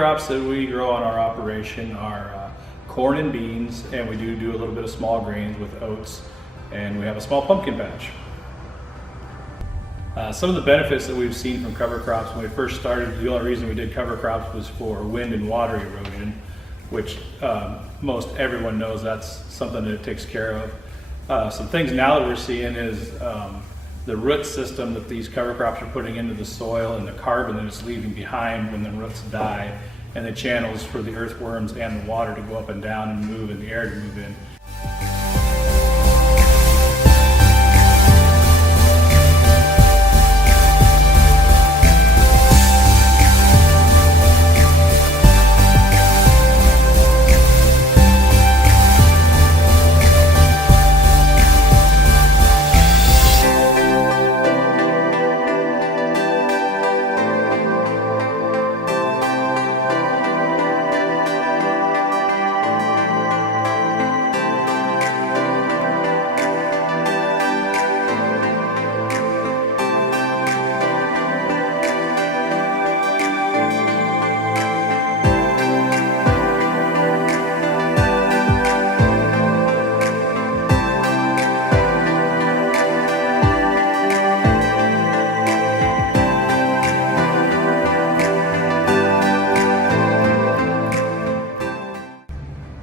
crops that we grow on our operation are corn and beans, and we do a little bit of small grains with oats, and we have a small pumpkin patch. Some of the benefits that we've seen from cover crops when we first started, the only reason we did cover crops was for wind and water erosion, which most everyone knows that's something that it takes care of. Some things now that we're seeing is the root system that these cover crops are putting into the soil and the carbon that it's leaving behind when the roots die, and the channels for the earthworms and the water to go up and down and move and the air to move in.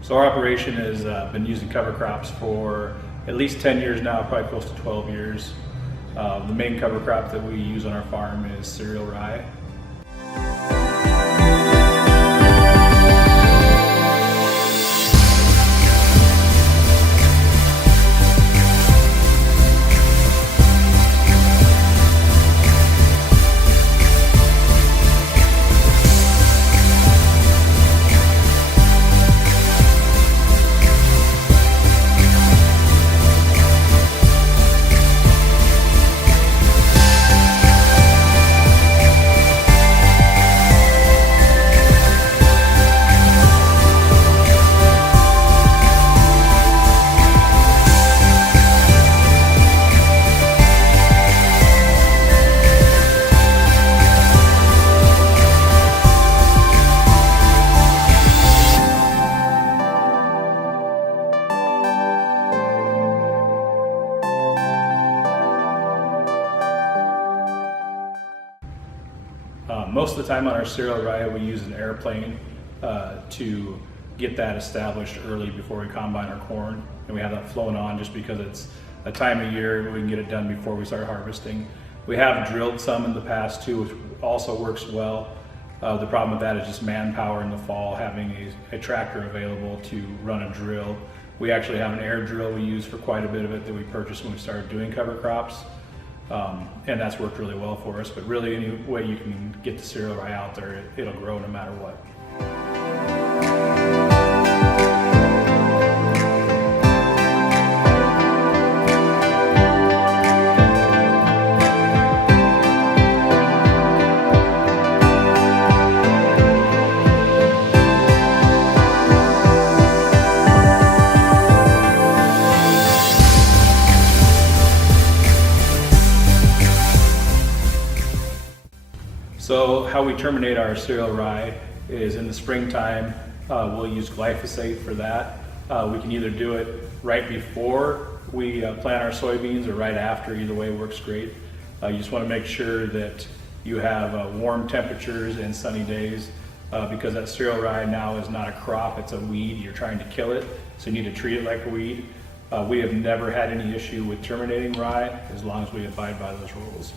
So our operation has been using cover crops for at least 10 years now, probably close to 12 years. The main cover crop that we use on our farm is cereal rye. Most of the time on our cereal rye, we use an airplane to get that established early before we combine our corn, and we have that flowing on just because it's a time of year we can get it done before we start harvesting. We have drilled some in the past too, which also works well. The problem with that is just manpower in the fall, having a tractor available to run a drill. We actually have an air drill we use for quite a bit of it that we purchased when we started doing cover crops. And that's worked really well for us, but really any way you can get the cereal rye out there, it'll grow no matter what. So how we terminate our cereal rye is in the springtime, we'll use glyphosate for that. We can either do it right before we plant our soybeans or right after, either way works great. You just want to make sure that you have warm temperatures and sunny days because that cereal rye now is not a crop, it's a weed. You're trying to kill it, so you need to treat it like a weed. We have never had any issue with terminating rye as long as we abide by those rules.